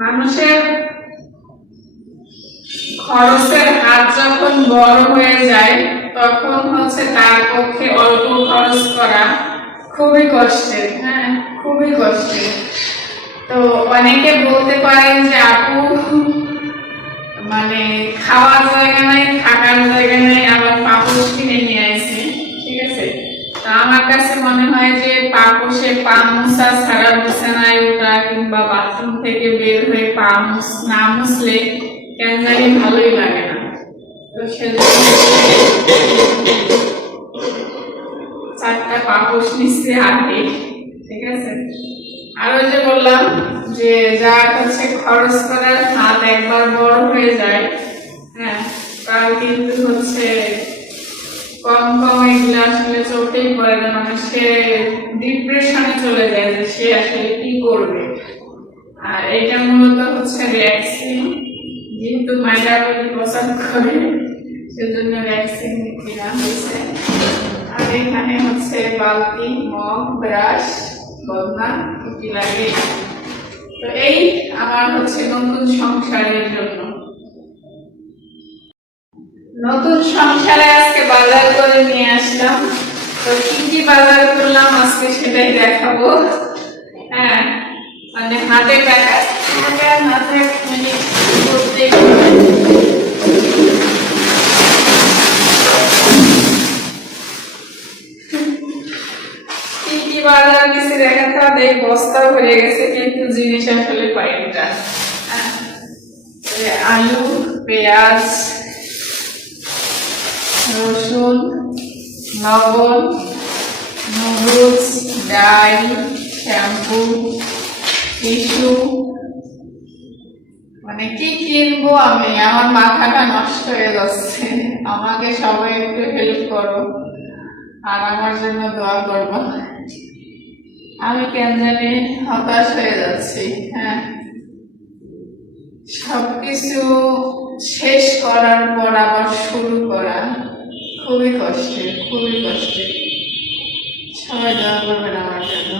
মানুষের খরচের হাত যখন বড় হয়ে যায় তখন তার পক্ষে অল্প খরচ করা খুবই কষ্টের। হ্যাঁ, খুবই কষ্টের। তো অনেকে বলতে পারেন যে আপু মানে খাওয়ার জায়গা নাই, থাকার জায়গা নাই, আবার পাপোশ কিনে নিয়ে আসে। ঠিক আছে, তো আমার কাছে মনে হয় যে পাপোশে পা মোছা ছাড়া বিছানায় ওঠা কিংবা বাথরুম থেকে বের হয়ে পা না মুছলে কেন জানি ভালোই লাগে না। তো সেজন্য 4টা পাপোশ নিচ্ছে আগে। ঠিক আছে, আর ওই যে বললাম যে যা খরচ করার হাত একবার বড় হয়ে যায়, হ্যাঁ, তার কিন্তু কম কম এগুলো আসলে চোখেই পড়ে না, মানে সে ডিপ্রেশনে চলে যায় যে সে আসলে কি করবে। আর এটা মূলত ভ্যাকসিন, যেহেতু মাইলাবলি পছন্দ করে সেজন্য ভ্যাকসিন কেনা হয়েছে। আর এখানে বালতি, মগ, ব্রাশ, বদনা কি লাগে। তো এই আমার নতুন সংসারের জন্য। নতুন সংসারে আজকে বাজার করে নিয়ে আসলাম। তো কি কি বাজার করলাম আজকে সেটাই দেখাবো। হ্যাঁ, মানে হাতে টাকা হাতে মানে করতে কি কি বাজার কিছু দেখাতে দেখ, বস্তা ভরে গেছে কিন্তু জিনিস আসলে পাইনি। আলু, পেঁয়াজ, রসুন, লবণ, নুডলস, ডাল, শ্যাম্পু, টিস্যু, মানে কি কিনবো আমি, আমার মাথাটা নষ্ট হয়ে যাচ্ছে। আমাকে সবাই একটু হেল্প করো আর আমার জন্য দোয়া করবো। আমি কেন জানি হতাশ হয়ে যাচ্ছি। হ্যাঁ, সবকিছু শেষ করার পর আবার শুরু করা খুবই কষ্টের, খুবই কষ্টের। সবাই দোয়া করবেন আমার জন্য।